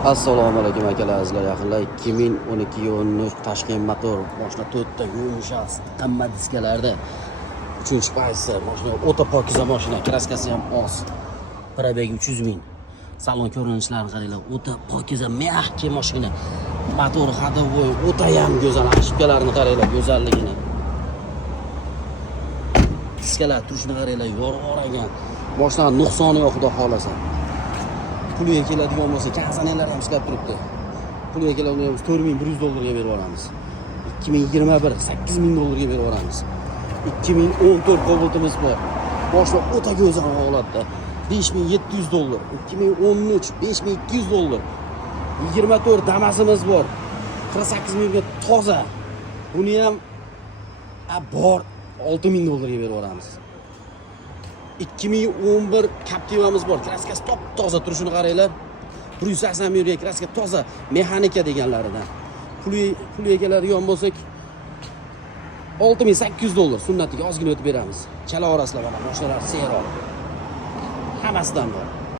Assalomu alaykum akalar, azizlar, yaqinlar. 2012 yilning Toshkent motor mashina 4 ta yumshoq qimmat diskalarda 3-paysi mashina o'ta pokiza mashina, kraskasi ham oz. Probegi 300 ming. Salon ko'rinishlarini qaranglar, o'ta pokiza, mягкий mashina. Motori ходовой, o'ta ham go'zal, ошибкalarini qaranglar, go'zalligini. Diskalar turishini qaranglar, yorg'oragan. Mashina nuqsoni yo'q, xudo xolasa. Puliga keladigan bo'lsa, kansanelar ham ishlab turibdi. Puliga keladigan bo'lsa, $4100 berib yuboramiz. 2021 $8000 berib yuboramiz. 2014 Cobalt'imiz bor. Mashina o'ta go'zal holatda. $5700. 2013 $5200. 24 Damas'imiz bor. 48000 ga toza. Buni ham bor $6000 berib yuboramiz. 2011 Captiva'miz bor. Kraskasi top-toza turishini qaranglar. 180 ming kraska toza, mexanika deganlaridan. Puliga keladigan bo'lsak $6800 sunnatiga ozgina o'tib beramiz. Chala orasida mana mashinalar seroq. Hammasidan bor.